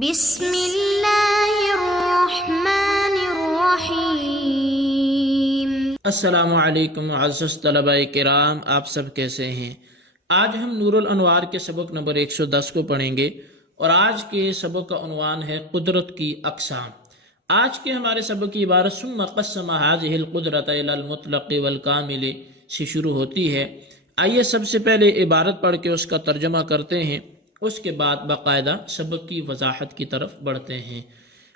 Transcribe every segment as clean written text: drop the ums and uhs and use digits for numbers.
بسم اللہ الرحمن الرحیم۔ السلام علیکم معزز طلبہ کرام، آپ سب کیسے ہیں؟ آج ہم نور الانوار کے سبق نمبر 110 کو پڑھیں گے اور آج کے سبق کا عنوان ہے قدرت کی اقسام۔ آج کے ہمارے سبق کی عبارت ثم قسم هذه القدرۃ الی المطلق والکامل سے شروع ہوتی ہے۔ آئیے سب سے پہلے عبارت پڑھ کے اس کا ترجمہ کرتے ہیں، اس کے بعد باقاعدہ سبق کی وضاحت کی طرف بڑھتے ہیں۔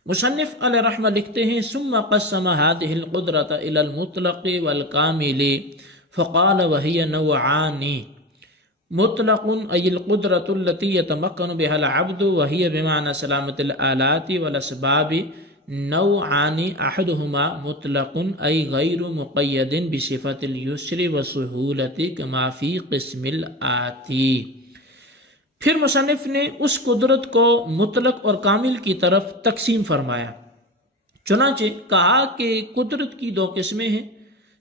مصنف علیہ رحمہ لکھتے ہیں ثم قسم هذه القدرۃ الی المطلق والکامل فقال وهي نوعان مطلق ای القدرۃ التي يتمكن بها العبد وهي بمعنى سلامة الآلات والاسباب، نوعان احدهما مطلق ای غیر مقید بصفة اليسر والسهولة كما في قسم الآتی۔ پھر مصنف نے اس قدرت کو مطلق اور کامل کی طرف تقسیم فرمایا، چنانچہ کہا کہ قدرت کی دو قسمیں ہیں۔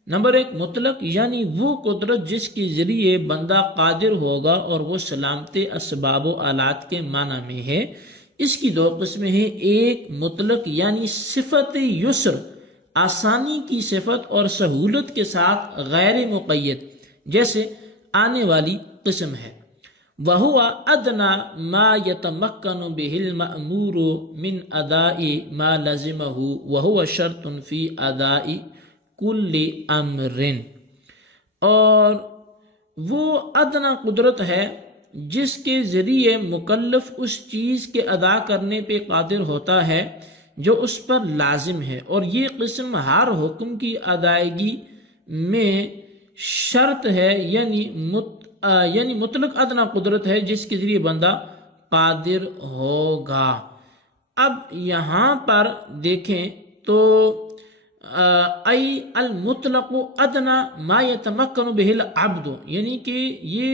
نمبر 1 مطلق، یعنی وہ قدرت جس کے ذریعے بندہ قادر ہوگا اور وہ سلامت اسباب و آلات کے معنی میں ہے۔ اس کی دو قسمیں ہیں، ایک مطلق یعنی صفت یسر، آسانی کی صفت اور سہولت کے ساتھ غیر مقید، جیسے آنے والی قسم ہے۔ وَهُوَ أَدْنَى مَا يَتَمَكَّنُ بِهِ الْمَأْمُورُ مِنْ أَدَاءِ مَا لَزِمَهُ وَهُوَ شَرْطٌ فِي أَدَاءِ كُلِّ أَمْرٍ، اور وہ ادنا قدرت ہے جس کے ذریعے مکلف اس چیز کے ادا کرنے پہ قادر ہوتا ہے جو اس پر لازم ہے، اور یہ قسم ہر حکم کی ادائیگی میں شرط ہے، یعنی مطلق ادنا قدرت ہے جس کے ذریعے بندہ قادر ہوگا۔ اب یہاں پر دیکھیں تو ای المطلق ادنا ما یتمکن بہ العبد، یعنی کہ یہ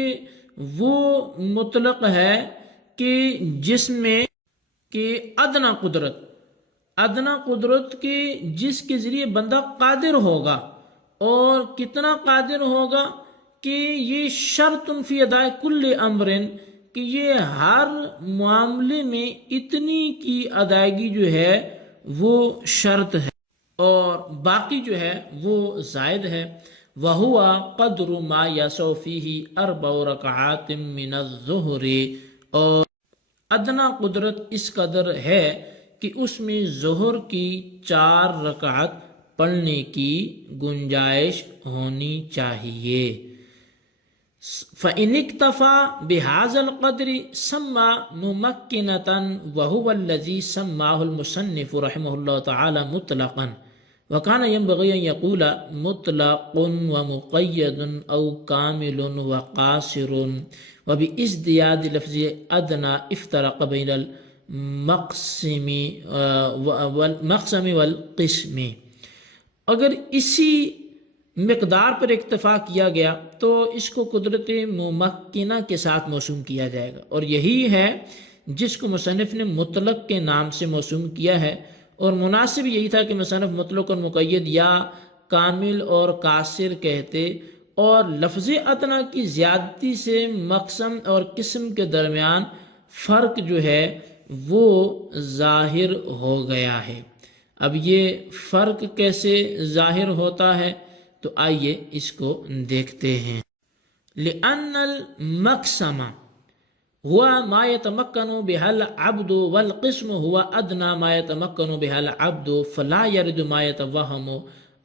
وہ مطلق ہے کہ جس میں کہ ادنا قدرت کے جس کے ذریعے بندہ قادر ہوگا، اور کتنا قادر ہوگا کہ یہ شرط فی اداء کل امر، کہ یہ ہر معاملے میں اتنی کی ادائیگی جو ہے وہ شرط ہے، اور باقی جو ہے وہ زائد ہے۔ وَهُوَ قَدْرُ مَا يَسَعُ فِيهِ 4 رکعات من الظہر، اور ادنا قدرت اس قدر ہے کہ اس میں ظہر کی 4 رکعت پڑھنے کی گنجائش ہونی چاہیے۔ فَإِنِ اكْتَفَى بِهَذَا الْقَدْرِ سَمَّى مُمَكِّنَةً وَهُوَ الَّذِي سَمَّاهُ الْمُصَنِّفُ رحمه الله تعالى مطلقا، وَكَانَ يَنبَغِي أَن يَقُولَ مُطْلَقٌ وَمُقَيَّدٌ أَوْ كَامِلٌ وَقَاصِرٌ، وَبِإِزْدِيَادِ لَفْظِ أَدْنَى افترق بين المقسم والقسم۔ اگر اسی مقدار پر اکتفا کیا گیا تو اس کو قدرت ممکنہ کے ساتھ موسوم کیا جائے گا، اور یہی ہے جس کو مصنف نے مطلق کے نام سے موسوم کیا ہے، اور مناسب یہی تھا کہ مصنف مطلق اور مقید یا کامل اور قاصر کہتے، اور لفظ ادنا کی زیادتی سے مقسم اور قسم کے درمیان فرق جو ہے وہ ظاہر ہو گیا ہے۔ اب یہ فرق کیسے ظاہر ہوتا ہے تو آئیے اس کو دیکھتے ہیں۔ لِأَنَّ الْمَقْسَمَ هُوَ مَا يَتَمَكَّنُ بِهَا الْعَبْدُ وَالْقِسْمُ هُوَ أَدْنَى مَا يَتَمَكَّنُ بِهَا الْعَبْدُ، فَلَا يَرِدُ مَا يَتَوَهَّمُ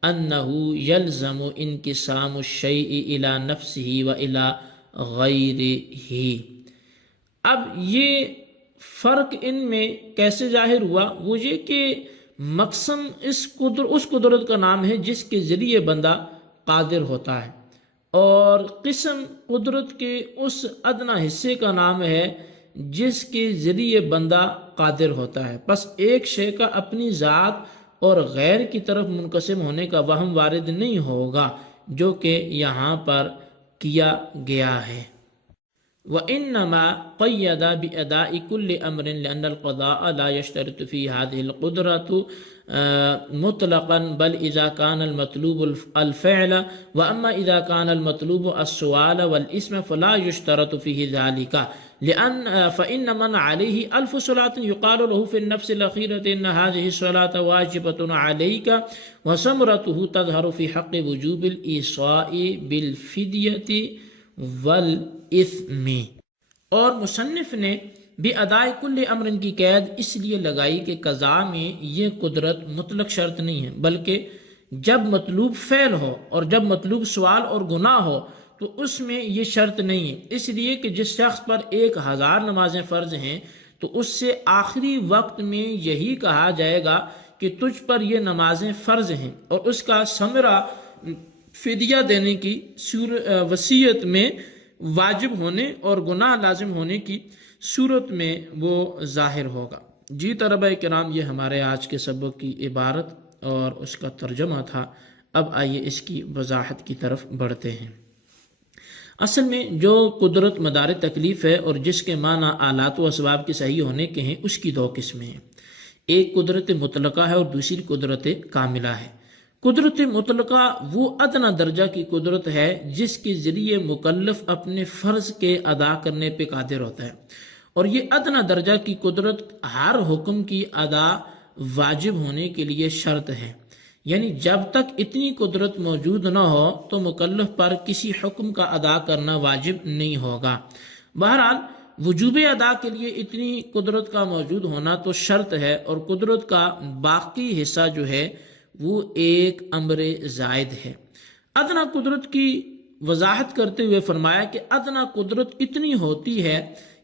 أَنَّهُ يَلْزَمُ انْقِسَامُ الشَّيْءِ إِلَى نَفْسِهِ وَإِلَى غَيْرِهِ۔ اب یہ فرق ان میں کیسے ظاہر ہوا؟ وہ یہ کہ مقسم اس قدرت کا نام ہے جس کے ذریعے بندہ قادر ہوتا ہے، اور قسم قدرت کے اس ادنا حصے کا نام ہے جس کے ذریعے بندہ قادر ہوتا ہے۔ پس ایک شے کا اپنی ذات اور غیر کی طرف منقسم ہونے کا وہم وارد نہیں ہوگا، جو کہ یہاں پر کیا گیا ہے۔ وإنما قيد بأداء كل أمر لأن القضاء لا يشترط في هذه القدرة مطلقا بل إذا كان المطلوب الفعل وأما إذا كان المطلوب السؤال والاسم فلا يشترط فيه ذلك فإن من عليه 1000 صلاة يقال له في النفس الأخيرة إن هذه الصلاة واجبة عليك وثمرته تظهر في حق وجوب الإيصاء بالفدية والاثم۔ اور مصنف نے بھی ادائے کل امر کی قید اس لیے لگائی کہ قضا میں یہ قدرت مطلق شرط نہیں ہے، بلکہ جب مطلوب فعل ہو اور جب مطلوب سوال اور گناہ ہو تو اس میں یہ شرط نہیں ہے، اس لیے کہ جس شخص پر 1000 نمازیں فرض ہیں تو اس سے آخری وقت میں یہی کہا جائے گا کہ تجھ پر یہ نمازیں فرض ہیں، اور اس کا ثمرہ فدیہ دینے کی وصیت میں واجب ہونے اور گناہ لازم ہونے کی صورت میں وہ ظاہر ہوگا۔ جی طلبہ کرام، یہ ہمارے آج کے سبق کی عبارت اور اس کا ترجمہ تھا۔ اب آئیے اس کی وضاحت کی طرف بڑھتے ہیں۔ اصل میں جو قدرت مدار تکلیف ہے اور جس کے معنی آلات و اسباب کے صحیح ہونے کے ہیں، اس کی 2 قسمیں ہیں، ایک قدرت مطلقہ ہے اور دوسری قدرت کاملہ ہے۔ قدرت مطلقہ وہ ادنا درجہ کی قدرت ہے جس کے ذریعے مکلف اپنے فرض کے ادا کرنے پہ قادر ہوتا ہے، اور یہ ادنا درجہ کی قدرت ہر حکم کی ادا واجب ہونے کے لیے شرط ہے، یعنی جب تک اتنی قدرت موجود نہ ہو تو مکلف پر کسی حکم کا ادا کرنا واجب نہیں ہوگا۔ بہرحال وجوب ادا کے لیے اتنی قدرت کا موجود ہونا تو شرط ہے، اور قدرت کا باقی حصہ جو ہے وہ ایک امر زائد ہے۔ ادنا قدرت کی وضاحت کرتے ہوئے فرمایا کہ ادنا قدرت اتنی ہوتی ہے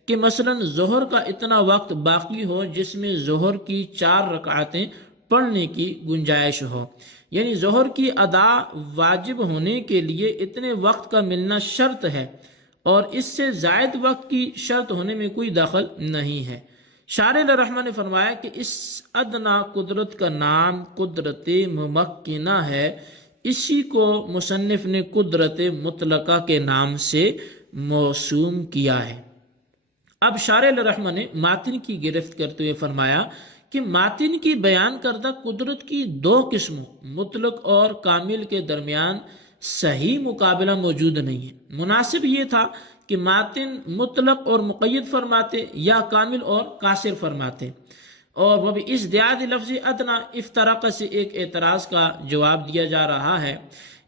کہ مثلا ظہر کا اتنا وقت باقی ہو جس میں ظہر کی 4 رکعتیں پڑھنے کی گنجائش ہو، یعنی ظہر کی ادا واجب ہونے کے لیے اتنے وقت کا ملنا شرط ہے، اور اس سے زائد وقت کی شرط ہونے میں کوئی دخل نہیں ہے۔ شارح الرحمہ نے فرمایا کہ اس ادنا قدرت کا نام قدرت ممکنہ ہے، اسی کو مصنف نے قدرت مطلقہ کے نام سے موسوم کیا ہے۔ اب شارح الرحمہ نے ماتن کی گرفت کرتے ہوئے فرمایا کہ ماتن کی بیان کردہ قدرت کی 2 قسموں مطلق اور کامل کے درمیان صحیح مقابلہ موجود نہیں ہے۔ مناسب یہ تھا کہ ماتن مطلق اور مقید فرماتے یا کامل اور قاصر فرماتے، اور وہ بھی اس دیاد لفظ ادنا افتراق سے ایک اعتراض کا جواب دیا جا رہا ہے۔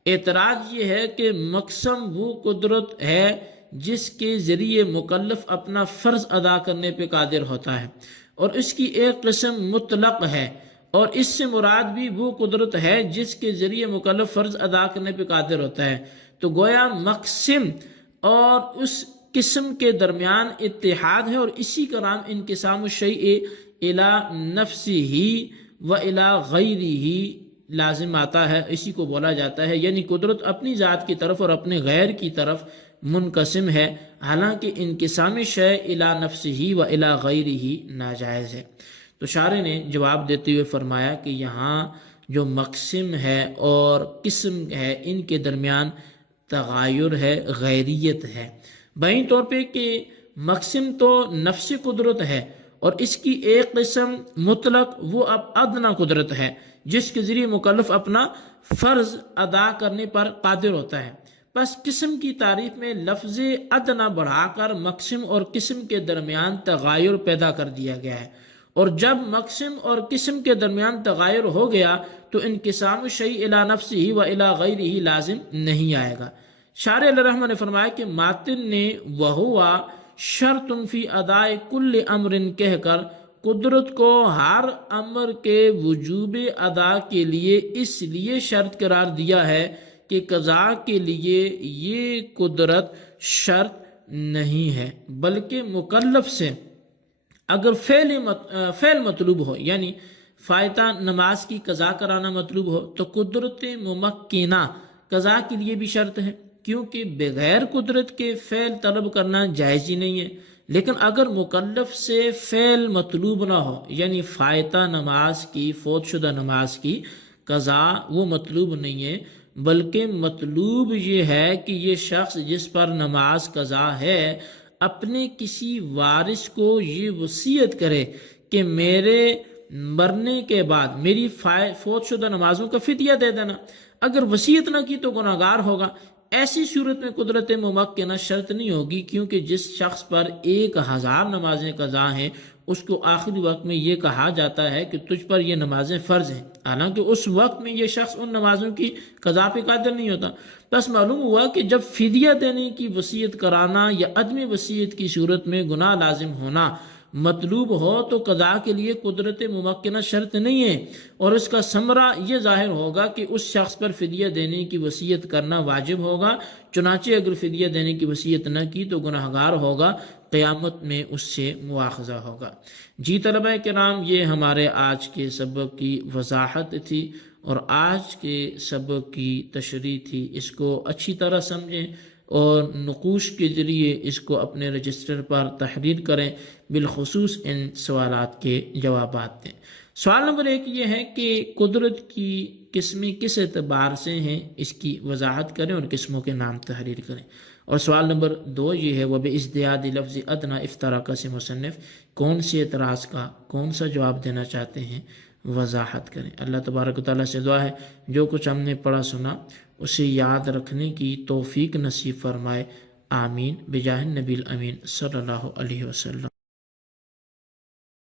اعتراض یہ ہے کہ مقسم وہ قدرت ہے جس کے ذریعے مکلف اپنا فرض ادا کرنے پہ قادر ہوتا ہے، اور اس کی ایک قسم مطلق ہے، اور اس سے مراد بھی وہ قدرت ہے جس کے ذریعے مکلف فرض ادا کرنے پہ قادر ہوتا ہے۔ تو گویا مقسم اور اس قسم کے درمیان اتحاد ہے، اور اسی کا نام انقسام الشیء الی نفسہ و الی غیرہ لازم آتا ہے، اسی کو بولا جاتا ہے، یعنی قدرت اپنی ذات کی طرف اور اپنے غیر کی طرف منقسم ہے، حالانکہ انقسام شیء الی نفسہ و الی غیرہ ناجائز ہے۔ تو شارح نے جواب دیتے ہوئے فرمایا کہ یہاں جو مقسم ہے اور قسم ہے ان کے درمیان تغایر ہے، غیریت ہے، بہین طور پہ کہ مقسم تو نفس قدرت ہے، اور اس کی ایک قسم مطلق وہ اب ادنا قدرت ہے جس کے ذریعے مکلف اپنا فرض ادا کرنے پر قادر ہوتا ہے۔ پس قسم کی تعریف میں لفظ ادنا بڑھا کر مقسم اور قسم کے درمیان تغایر پیدا کر دیا گیا ہے، اور جب مقسم اور قسم کے درمیان تغایر ہو گیا تو انقسام الشیء الی نفسہ و الی غیرہ لازم نہیں آئے گا۔ شارح الرحمہ نے فرمایا کہ ماتن نے وہوا شرط فی اداء کل امر کہہ کر قدرت کو ہر امر کے وجوب ادا کے لیے اس لیے شرط قرار دیا ہے کہ قضا کے لیے یہ قدرت شرط نہیں ہے، بلکہ مکلف سے اگر فعل مطلوب ہو، یعنی فائتہ نماز کی قضا کرانا مطلوب ہو، تو قدرت ممکنہ قضا کے لیے بھی شرط ہے، کیونکہ بغیر قدرت کے فعل طلب کرنا جائز ہی نہیں ہے۔ لیکن اگر مکلف سے فعل مطلوب نہ ہو، یعنی فائتہ نماز کی، فوت شدہ نماز کی قضا وہ مطلوب نہیں ہے، بلکہ مطلوب یہ ہے کہ یہ شخص جس پر نماز قضا ہے اپنے کسی وارث کو یہ وصیت کرے کہ میرے مرنے کے بعد میری فوت شدہ نمازوں کا فدیہ دے دینا، اگر وصیت نہ کی تو گناہ گار ہوگا۔ ایسی صورت میں قدرت ممکنہ شرط نہیں ہوگی، کیونکہ جس شخص پر 1000 نمازیں قضا ہیں اس کو آخری وقت میں یہ کہا جاتا ہے کہ تجھ پر یہ نمازیں فرض ہیں، حالانکہ اس وقت میں یہ شخص ان نمازوں کی قضا پہ قادر نہیں ہوتا۔ بس معلوم ہوا کہ جب فدیہ دینے کی وصیت کرانا یا عدم وصیت کی صورت میں گناہ لازم ہونا مطلوب ہو تو قضا کے لیے قدرت ممکنہ شرط نہیں ہے، اور اس کا ثمرہ یہ ظاہر ہوگا کہ اس شخص پر فدیہ دینے کی وصیت کرنا واجب ہوگا، چنانچہ اگر فدیہ دینے کی وصیت نہ کی تو گناہ گار ہوگا، قیامت میں اس سے مواخذہ ہوگا۔ جی طلبہ کرام، یہ ہمارے آج کے سبق کی وضاحت تھی اور آج کے سبق کی تشریح تھی۔ اس کو اچھی طرح سمجھیں اور نقوش کے ذریعے اس کو اپنے رجسٹر پر تحریر کریں، بالخصوص ان سوالات کے جوابات دیں۔ سوال نمبر 1 یہ ہے کہ قدرت کی قسمیں کس اعتبار سے ہیں، اس کی وضاحت کریں اور قسموں کے نام تحریر کریں۔ اور سوال نمبر 2 یہ ہے وَبِإِزْدِيَادِ لَفْظِ أَدْنَىٰ افتراقہ سے مصنف کون سے اعتراض کا کون سا جواب دینا چاہتے ہیں وضاحت کریں۔ اللہ تبارک و تعالیٰ سے دعا ہے جو کچھ ہم نے پڑھا سنا اسے یاد رکھنے کی توفیق نصیب فرمائے، آمین، بجاہ النبی الامین صلی اللہ علیہ وسلم۔